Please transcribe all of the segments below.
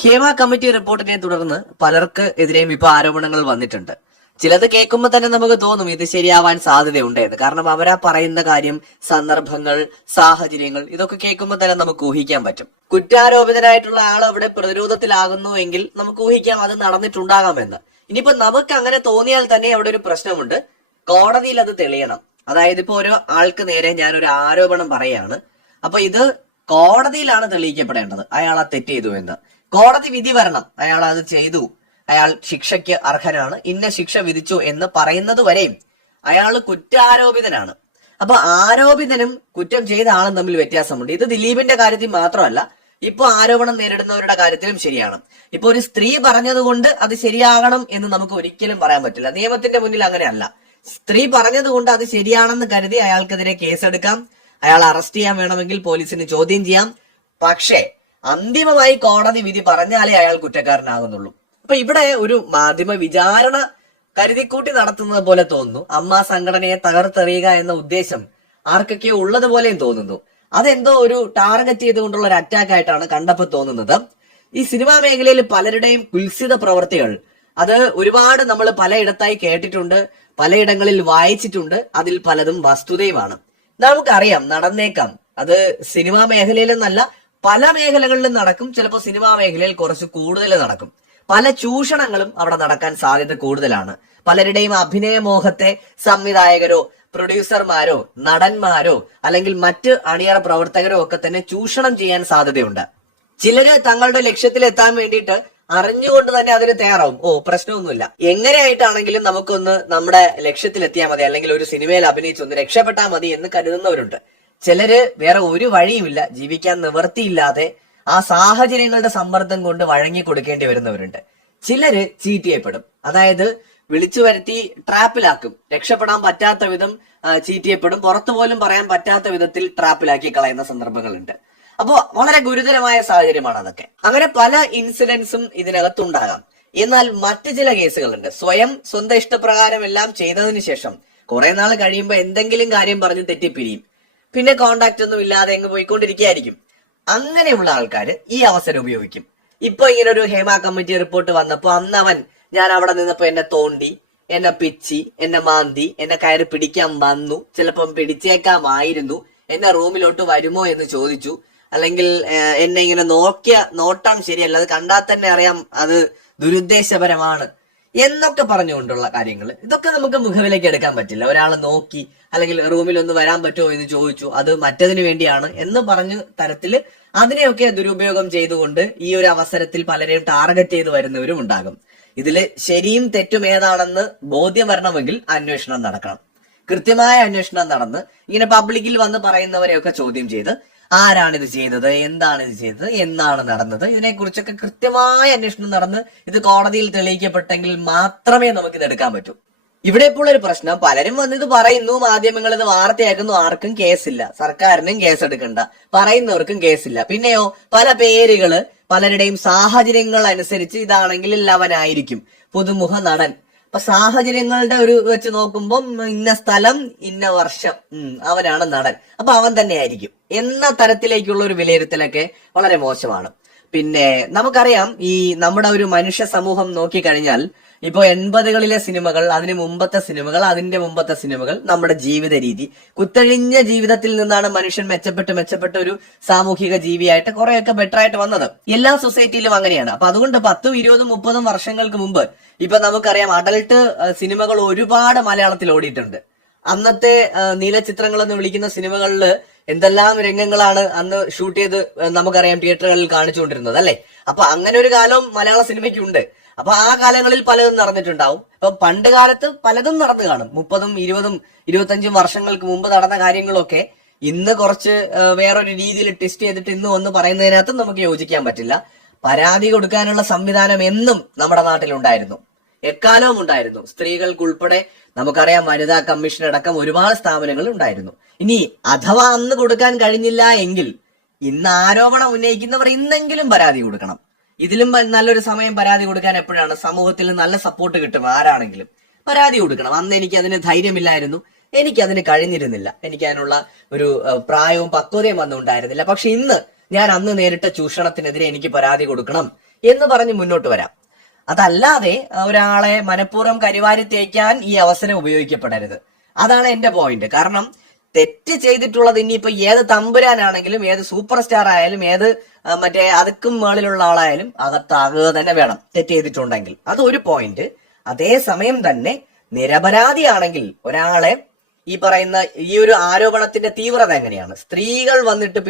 Hema committee റിപ്പോർട്ടിനെ തുടർന്ന് പലർക്ക് എതിരെയും ഇപ്പൊ ആരോപണങ്ങൾ വന്നിട്ടുണ്ട്. ചിലത് കേൾക്കുമ്പോൾ തന്നെ നമുക്ക് തോന്നും ഇത് ശരിയാവാൻ സാധ്യതയുണ്ട് എന്ന്. കാരണം അവരാ പറയുന്ന കാര്യം, സന്ദർഭങ്ങൾ, സാഹചര്യങ്ങൾ ഇതൊക്കെ കേൾക്കുമ്പോൾ തന്നെ നമുക്ക് ഊഹിക്കാൻ പറ്റും. കുറ്റാരോപിതനായിട്ടുള്ള ആൾ അവിടെ പ്രതിരോധത്തിലാകുന്നു എങ്കിൽ നമുക്ക് ഊഹിക്കാം അത് നടന്നിട്ടുണ്ടാകാമെന്ന്. ഇനിയിപ്പോ നമുക്ക് അങ്ങനെ തോന്നിയാൽ തന്നെ അവിടെ ഒരു പ്രശ്നമുണ്ട്. കോടതിയിൽ അത് തെളിയണം. അതായത് ഇപ്പൊ ഒരു ആൾക്ക് നേരെ ഞാനൊരു ആരോപണം പറയാണ്, അപ്പൊ ഇത് കോടതിയിലാണ് തെളിയിക്കപ്പെടേണ്ടത് അയാൾ ആ തെറ്റ് ചെയ്തു എന്ന്. കോടതി വിധി വരണം, അയാൾ അത് ചെയ്തു, അയാൾ ശിക്ഷയ്ക്ക് അർഹനാണ്, ഇന്ന ശിക്ഷ വിധിച്ചു എന്ന് പറയുന്നത് വരെയും അയാൾ കുറ്റാരോപിതനാണ്. അപ്പൊ ആരോപിതനും കുറ്റം ചെയ്ത ആളും തമ്മിൽ വ്യത്യാസമുണ്ട്. ഇത് ദിലീപിന്റെ കാര്യത്തിൽ മാത്രമല്ല, ഇപ്പൊ ആരോപണം നേരിടുന്നവരുടെ കാര്യത്തിലും ശരിയാണ്. ഇപ്പൊ ഒരു സ്ത്രീ പറഞ്ഞതുകൊണ്ട് അത് ശരിയാകണം എന്ന് നമുക്ക് ഒരിക്കലും പറയാൻ പറ്റില്ല. നിയമത്തിന്റെ മുന്നിൽ അങ്ങനെയല്ല. സ്ത്രീ പറഞ്ഞതുകൊണ്ട് അത് ശരിയാണെന്ന് കരുതി അയാൾക്കെതിരെ കേസെടുക്കാം, അയാൾ അറസ്റ്റ് ചെയ്യാൻ വേണമെങ്കിൽ പോലീസിന് ചോദ്യം ചെയ്യാം. പക്ഷേ അന്തിമമായി കോടതി വിധി പറഞ്ഞാലേ അയാൾ കുറ്റക്കാരനാകുന്നുള്ളൂ. അപ്പൊ ഇവിടെ ഒരു മാധ്യമ വിചാരണ കരുതിക്കൂട്ടി നടത്തുന്നത് പോലെ തോന്നുന്നു. അമ്മ സംഘടനയെ തകർത്തെറിയുക എന്ന ഉദ്ദേശം ആർക്കൊക്കെയോ ഉള്ളതുപോലെയും തോന്നുന്നു. അതെന്തോ ഒരു ടാർഗറ്റ് ചെയ്തുകൊണ്ടുള്ള ഒരു അറ്റാക്ക് ആയിട്ടാണ് കണ്ടപ്പോൾ തോന്നുന്നത്. ഈ സിനിമാ മേഖലയിൽ പലരുടെയും കുൽസിത പ്രവർത്തികൾ അത് ഒരുപാട് നമ്മൾ പലയിടത്തായി കേട്ടിട്ടുണ്ട്, പലയിടങ്ങളിൽ വായിച്ചിട്ടുണ്ട്. അതിൽ പലതും വസ്തുതയുമാണ്. നമുക്കറിയാം, നടന്നേക്കാം. അത് സിനിമാ മേഖലയിലെന്നല്ല, പല മേഖലകളിലും നടക്കും. ചിലപ്പോൾ സിനിമാ മേഖലയിൽ കുറച്ച് കൂടുതൽ നടക്കും. പല ചൂഷണങ്ങളും അവിടെ നടക്കാൻ സാധ്യത കൂടുതലാണ്. പലരുടെയും അഭിനയമോഹത്തെ സംവിധായകരോ പ്രൊഡ്യൂസർമാരോ നടന്മാരോ അല്ലെങ്കിൽ മറ്റ് അണിയറ പ്രവർത്തകരോ ഒക്കെ തന്നെ ചൂഷണം ചെയ്യാൻ സാധ്യതയുണ്ട്. ചിലര് തങ്ങളുടെ ലക്ഷ്യത്തിലെത്താൻ വേണ്ടിയിട്ട് അറിഞ്ഞുകൊണ്ട് തന്നെ അതിന് തയ്യാറാവും. പ്രശ്നമൊന്നുമില്ല, എങ്ങനെയായിട്ടാണെങ്കിലും നമുക്കൊന്ന് നമ്മുടെ ലക്ഷ്യത്തിലെത്തിയാൽ മതി, അല്ലെങ്കിൽ ഒരു സിനിമയിൽ അഭിനയിച്ചൊന്ന് രക്ഷപ്പെട്ടാൽ മതി എന്ന് കരുതുന്നവരുണ്ട്. ചിലര് വേറെ ഒരു വഴിയുമില്ല, ജീവിക്കാൻ നിവൃത്തിയില്ലാതെ ആ സാഹചര്യങ്ങളുടെ സമ്മർദ്ദം കൊണ്ട് വഴങ്ങി കൊടുക്കേണ്ടി വരുന്നവരുണ്ട്. ചിലര് ചീറ്റ് ചെയ്യപ്പെടും, അതായത് വിളിച്ചു വരുത്തി ട്രാപ്പിലാക്കും, രക്ഷപ്പെടാൻ പറ്റാത്ത വിധം ചീറ്റ് ചെയ്യപ്പെടും, പുറത്തു പോലും പറയാൻ പറ്റാത്ത വിധത്തിൽ ട്രാപ്പിലാക്കി കളയുന്ന സന്ദർഭങ്ങളുണ്ട്. അപ്പോ വളരെ ഗുരുതരമായ സാഹചര്യമാണ് അതൊക്കെ. അങ്ങനെ പല ഇൻസിഡൻസും ഇതിനകത്തുണ്ടാകാം. എന്നാൽ മറ്റു ചില കേസുകളുണ്ട്. സ്വന്തം ഇഷ്ടപ്രകാരം എല്ലാം ചെയ്തതിനു ശേഷം കുറെ നാൾ കഴിയുമ്പോൾ എന്തെങ്കിലും കാര്യം പറഞ്ഞ് തെറ്റിപ്പിരിയും, പിന്നെ കോണ്ടാക്ട് ഒന്നും ഇല്ലാതെ അങ്ങ് പോയിക്കൊണ്ടിരിക്കുകയായിരിക്കും. അങ്ങനെയുള്ള ആൾക്കാർ ഈ അവസരം ഉപയോഗിക്കും. ഇപ്പൊ ഇങ്ങനെ ഒരു ഹേമ കമ്മിറ്റി റിപ്പോർട്ട് വന്നപ്പോ അന്ന് ഞാൻ അവിടെ നിന്നപ്പോ എന്നെ തോണ്ടി, എന്നെ പിച്ചി, എന്നെ മാന്തി, എന്നെ കയറി പിടിക്കാൻ വന്നു, ചിലപ്പം പിടിച്ചേക്കാമായിരുന്നു, എന്നെ റൂമിലോട്ട് വരുമോ എന്ന് ചോദിച്ചു, അല്ലെങ്കിൽ എന്നെ ഇങ്ങനെ നോക്കിയ നോട്ടം ശരിയല്ല, അത് കണ്ടാൽ തന്നെ അറിയാം അത് ദുരുദ്ദേശപരമാണ് എന്നൊക്കെ പറഞ്ഞുകൊണ്ടുള്ള കാര്യങ്ങൾ. ഇതൊക്കെ നമുക്ക് മുഖവിലേക്ക് എടുക്കാൻ പറ്റില്ല. ഒരാൾ നോക്കി അല്ലെങ്കിൽ റൂമിൽ ഒന്ന് വരാൻ പറ്റുമോ എന്ന് ചോദിച്ചു, അത് മറ്റതിനു വേണ്ടിയാണ് എന്ന് പറഞ്ഞ തരത്തില് അതിനെയൊക്കെ ദുരുപയോഗം ചെയ്തുകൊണ്ട് ഈ ഒരു അവസരത്തിൽ പലരെയും ടാർഗറ്റ് ചെയ്ത് വരുന്നവരും ഉണ്ടാകും. ഇതില് ശരിയും തെറ്റും ഏതാണെന്ന് ബോധ്യം വരണമെങ്കിൽ അന്വേഷണം നടക്കണം. കൃത്യമായ അന്വേഷണം നടന്ന് ഇങ്ങനെ പബ്ലിക്കിൽ വന്ന് പറയുന്നവരെയൊക്കെ ചോദ്യം ചെയ്ത് ആരാണിത് ചെയ്തത്, എന്താണ് ഇത് ചെയ്തത്, എന്നാണ് നടന്നത്, ഇതിനെക്കുറിച്ചൊക്കെ കൃത്യമായ അന്വേഷണം നടന്ന് ഇത് കോടതിയിൽ തെളിയിക്കപ്പെട്ടെങ്കിൽ മാത്രമേ നമുക്കിത് എടുക്കാൻ പറ്റൂ. ഇവിടെ ഇപ്പോൾ ഒരു പ്രശ്നം, പലരും വന്നിത് പറയുന്നു, മാധ്യമങ്ങൾ ഇത് വാർത്തയാക്കുന്നു, ആർക്കും കേസില്ല, സർക്കാരിനും കേസെടുക്കണ്ട, പറയുന്നവർക്കും കേസില്ല. പിന്നെയോ പല പേരുകള്, പലരുടെയും സാഹചര്യങ്ങൾ അനുസരിച്ച് ഇതാണെങ്കിൽ അവനായിരിക്കും പുതുമുഖ നടൻ. അപ്പൊ സാഹചര്യങ്ങളുടെ ഒരു വെച്ച് നോക്കുമ്പോൾ ഇന്ന സ്ഥലം ഇന്ന വർഷം അവനാണ് നടൻ, അപ്പൊ അവൻ തന്നെ ആയിരിക്കും എന്ന തരത്തിലേക്കുള്ള ഒരു വിലയിരുത്തലൊക്കെ വളരെ മോശമാണ്. പിന്നെ നമുക്കറിയാം, ഈ നമ്മുടെ ഒരു മനുഷ്യ സമൂഹം നോക്കിക്കഴിഞ്ഞാൽ ഇപ്പൊ 80കളിലെ സിനിമകൾ, അതിന് മുമ്പത്തെ സിനിമകൾ, അതിന്റെ മുമ്പത്തെ സിനിമകൾ, നമ്മുടെ ജീവിത രീതി, കുത്തഴിഞ്ഞ ജീവിതത്തിൽ നിന്നാണ് മനുഷ്യൻ മെച്ചപ്പെട്ട് ഒരു സാമൂഹിക ജീവിയായിട്ട് കുറെയൊക്കെ ബെറ്റർ ആയിട്ട് വന്നത്. എല്ലാ സൊസൈറ്റിയിലും അങ്ങനെയാണ്. അപ്പൊ അതുകൊണ്ട് 10, 20, 30 വർഷങ്ങൾക്ക് മുമ്പ് ഇപ്പൊ നമുക്കറിയാം അഡൽട്ട് സിനിമകൾ ഒരുപാട് മലയാളത്തിൽ ഓടിയിട്ടുണ്ട്. അന്നത്തെ നീലചിത്രങ്ങൾ എന്ന് വിളിക്കുന്ന സിനിമകളിൽ എന്തെല്ലാം രംഗങ്ങളാണ് അന്ന് ഷൂട്ട് ചെയ്ത് നമുക്കറിയാം തിയേറ്ററുകളിൽ കാണിച്ചുകൊണ്ടിരുന്നത്, അല്ലെ? അപ്പൊ അങ്ങനെ ഒരു കാലം മലയാള സിനിമയ്ക്കുണ്ട്. അപ്പൊ ആ കാലങ്ങളിൽ പലതും നടന്നിട്ടുണ്ടാവും. ഇപ്പൊ പണ്ട് കാലത്ത് പലതും നടന്നു കാണും. 30, 20, 25 വർഷങ്ങൾക്ക് മുമ്പ് നടന്ന കാര്യങ്ങളൊക്കെ ഇന്ന് കുറച്ച് വേറൊരു രീതിയിൽ ടെസ്റ്റ് ചെയ്തിട്ട് ഇന്ന് വന്ന് പറയുന്നതിനകത്ത് നമുക്ക് യോജിക്കാൻ പറ്റില്ല. പരാതി കൊടുക്കാനുള്ള സംവിധാനം എന്നും നമ്മുടെ നാട്ടിലുണ്ടായിരുന്നു, എക്കാലവും ഉണ്ടായിരുന്നു. സ്ത്രീകൾക്കുൾപ്പെടെ നമുക്കറിയാം വനിതാ കമ്മീഷൻ അടക്കം ഒരുപാട് സ്ഥാപനങ്ങൾ ഉണ്ടായിരുന്നു. ഇനി അഥവാ അന്ന് കൊടുക്കാൻ കഴിഞ്ഞില്ല എങ്കിൽ ഇന്ന് ആരോപണം ഉന്നയിക്കുന്നവർ ഇന്നെങ്കിലും പരാതി കൊടുക്കണം. ഇതിലും നല്ലൊരു സമയം പരാതി കൊടുക്കാൻ എപ്പോഴാണ്? സമൂഹത്തിൽ നല്ല സപ്പോർട്ട് കിട്ടും. ആരാണെങ്കിലും പരാതി കൊടുക്കണം. അന്ന് എനിക്ക് അതിന് ധൈര്യമില്ലായിരുന്നു, എനിക്ക് അതിന് കഴിഞ്ഞിരുന്നില്ല, എനിക്ക് അതിനുള്ള ഒരു പ്രായവും പക്വതയും അന്ന് ഉണ്ടായിരുന്നില്ല. പക്ഷെ ഇന്ന് ഞാൻ അന്ന് നേരിട്ട ചൂഷണത്തിനെതിരെ എനിക്ക് പരാതി കൊടുക്കണം, എന്ന് പറഞ്ഞ് മുന്നോട്ട് വരാം. അതല്ലാതെ ഒരാളെ മനഃപൂർവ്വം കരിവാരി തേക്കാൻ ഈ അവസരം ഉപയോഗിക്കപ്പെടരുത്. അതാണ് എന്റെ പോയിന്റ്. കാരണം തെറ്റ് ചെയ്തിട്ടുള്ളത് ഇനിയിപ്പോ ഏത് തമ്പുരാനാണെങ്കിലും, ഏത് സൂപ്പർ സ്റ്റാർ ആയാലും, ഏത് മറ്റേ അതുക്കും മേളിലുള്ള ആളായാലും അകത്താകുക തന്നെ വേണം തെറ്റ് ചെയ്തിട്ടുണ്ടെങ്കിൽ. അതൊരു പോയിന്റ്. അതേസമയം തന്നെ നിരപരാധിയാണെങ്കിൽ ഒരാളെ ഈ പറയുന്ന ഈ ഒരു ആരോപണത്തിന്റെ തീവ്രത എങ്ങനെയാണ്, സ്ത്രീകൾ വന്നിട്ട്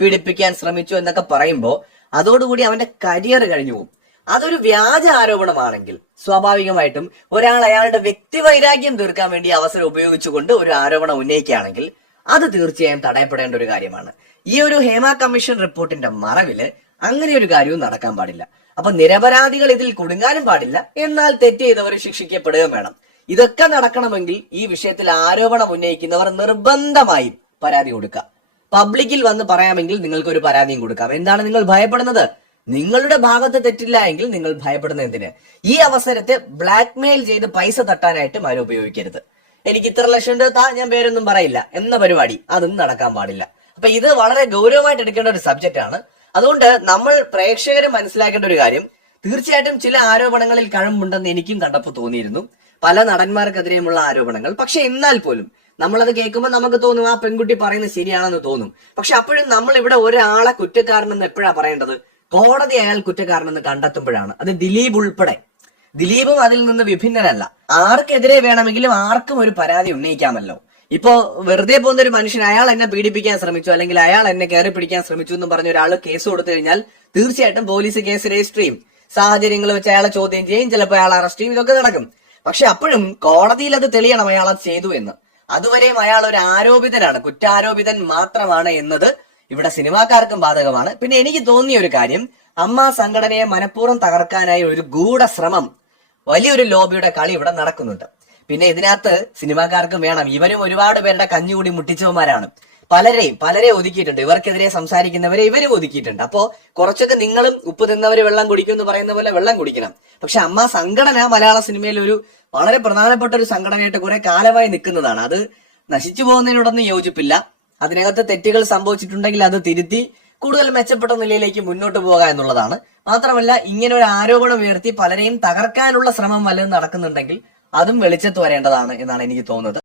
പീഡിപ്പിക്കാൻ ശ്രമിച്ചു എന്നൊക്കെ പറയുമ്പോൾ അതോടുകൂടി അവന്റെ കരിയർ കഴിഞ്ഞു പോകും. അതൊരു വ്യാജ ആരോപണമാണെങ്കിൽ സ്വാഭാവികമായിട്ടും ഒരാൾ അയാളുടെ വ്യക്തിവൈരാഗ്യം തീർക്കാൻ വേണ്ടി അവസരം ഉപയോഗിച്ചുകൊണ്ട് ഒരു ആരോപണം ഉന്നയിക്കുകയാണെങ്കിൽ അത് തീർച്ചയായും തടയപ്പെടേണ്ട ഒരു കാര്യമാണ്. ഈ ഒരു ഹേമ കമ്മീഷൻ റിപ്പോർട്ടിന്റെ മറവില് അങ്ങനെ ഒരു കാര്യവും നടക്കാൻ പാടില്ല. അപ്പൊ നിരപരാധികൾ ഇതിൽ കുടുങ്ങാനും പാടില്ല, എന്നാൽ തെറ്റ് ചെയ്തവർ ശിക്ഷിക്കപ്പെടുകയും വേണം. ഇതൊക്കെ നടക്കണമെങ്കിൽ ഈ വിഷയത്തിൽ ആരോപണം ഉന്നയിക്കുന്നവർ നിർബന്ധമായും പരാതി കൊടുക്കുക. പബ്ലിക്കിൽ വന്ന് പറയാമെങ്കിൽ നിങ്ങൾക്ക് ഒരു പരാതിയും കൊടുക്കാം. എന്താണ് നിങ്ങൾ ഭയപ്പെടുന്നത്? നിങ്ങളുടെ ഭാഗത്ത് തെറ്റില്ല എങ്കിൽ നിങ്ങൾ ഭയപ്പെടുന്ന എന്തിന്? ഈ അവസരത്തെ ബ്ലാക്ക് മെയിൽ ചെയ്ത് പൈസ തട്ടാനായിട്ടും ആരും ഉപയോഗിക്കരുത്. എനിക്ക് ഇത്ര ലക്ഷം രൂപ താ, ഞാൻ പേരൊന്നും പറയില്ല എന്ന പരിപാടി അതും നടക്കാൻ പാടില്ല. അപ്പൊ ഇത് വളരെ ഗൗരവമായിട്ട് എടുക്കേണ്ട ഒരു സബ്ജക്റ്റ് ആണ്. അതുകൊണ്ട് നമ്മൾ പ്രേക്ഷകരെ മനസ്സിലാക്കേണ്ട ഒരു കാര്യം, തീർച്ചയായിട്ടും ചില ആരോപണങ്ങളിൽ കഴമ്പുണ്ടെന്ന് എനിക്കും കണ്ടപ്പോൾ തോന്നിയിരുന്നു, പല നടന്മാർക്കെതിരെയുമുള്ള ആരോപണങ്ങൾ. പക്ഷെ എന്നാൽ പോലും നമ്മളത് കേൾക്കുമ്പോൾ നമുക്ക് തോന്നും ആ പെൺകുട്ടി പറയുന്നത് ശരിയാണെന്ന് തോന്നും. പക്ഷെ അപ്പോഴും നമ്മൾ ഇവിടെ ഒരാളെ കുറ്റക്കാരനെന്ന് എപ്പോഴാണ് പറയേണ്ടത്? കോടതി അയാൾ കുറ്റക്കാരനെന്ന് കണ്ടെത്തുമ്പോഴാണ്. അത് ദിലീപ് ഉൾപ്പെടെ. ദിലീപും അതിൽ നിന്ന് വിഭിന്നനല്ല. ആർക്കെതിരെ വേണമെങ്കിലും ആർക്കും ഒരു പരാതി ഉന്നയിക്കാമല്ലോ. ഇപ്പോ വെറുതെ പോകുന്ന ഒരു മനുഷ്യൻ അയാൾ എന്നെ പീഡിപ്പിക്കാൻ ശ്രമിച്ചു, അല്ലെങ്കിൽ അയാൾ എന്നെ കയറി പിടിക്കാൻ ശ്രമിച്ചു എന്ന് പറഞ്ഞ ഒരാൾ കേസ് കൊടുത്തു കഴിഞ്ഞാൽ തീർച്ചയായിട്ടും പോലീസ് കേസ് രജിസ്റ്റർ ചെയ്യും. സാഹചര്യങ്ങൾ വെച്ച് അയാളെ ചോദ്യം ചെയ്യും, ചിലപ്പോൾ അയാൾ അറസ്റ്റ് ചെയ്യും, ഇതൊക്കെ നടക്കും. പക്ഷെ അപ്പോഴും കോടതിയിൽ അത് തെളിയണം അയാൾ അത് ചെയ്തു എന്ന്. അതുവരെയും അയാൾ ഒരു ആരോപിതനാണ്, കുറ്റാരോപിതൻ മാത്രമാണ് എന്നത് ഇവിടെ സിനിമാക്കാർക്കും ബാധകമാണ്. പിന്നെ എനിക്ക് തോന്നിയ ഒരു കാര്യം, അമ്മ സംഘടനയെ മനഃപൂർവ്വം തകർക്കാനായി ഒരു ഗൂഢശ്രമം, വലിയൊരു ലോബിയുടെ കളി ഇവിടെ നടക്കുന്നുണ്ട്. പിന്നെ ഇതിനകത്ത് സിനിമാക്കാർക്കും വേണം, ഇവരും ഒരുപാട് പേരുടെ കഞ്ഞുകൂടി മുട്ടിച്ചവന്മാരാണ്. പലരെ ഒതുക്കിയിട്ടുണ്ട്, ഇവർക്കെതിരെ സംസാരിക്കുന്നവരെ ഇവരും ഒതുക്കിയിട്ടുണ്ട്. അപ്പോ കുറച്ചൊക്കെ നിങ്ങളും ഉപ്പ് തിന്നവര് വെള്ളം കുടിക്കും എന്ന് പറയുന്ന പോലെ വെള്ളം കുടിക്കണം. പക്ഷെ അമ്മ സംഘടന മലയാള സിനിമയിൽ ഒരു വളരെ പ്രധാനപ്പെട്ട ഒരു സംഘടനയായിട്ട് കുറെ കാലമായി നിൽക്കുന്നതാണ്. അത് നശിച്ചു പോകുന്നതിനോടൊന്നും യോജിപ്പില്ല. അതിനകത്ത് തെറ്റുകൾ സംഭവിച്ചിട്ടുണ്ടെങ്കിൽ അത് തിരുത്തി കൂടുതൽ മെച്ചപ്പെട്ട നിലയിലേക്ക് മുന്നോട്ട് പോകുക എന്നുള്ളതാണ്. മാത്രമല്ല, ഇങ്ങനെ ഒരു ആരോപണം ഉയർത്തി പലരെയും തകർക്കാനുള്ള ശ്രമം വല്ലതും നടക്കുന്നുണ്ടെങ്കിൽ അതും വെളിച്ചത്ത് വരേണ്ടതാണ് എന്നാണ് എനിക്ക് തോന്നുന്നത്.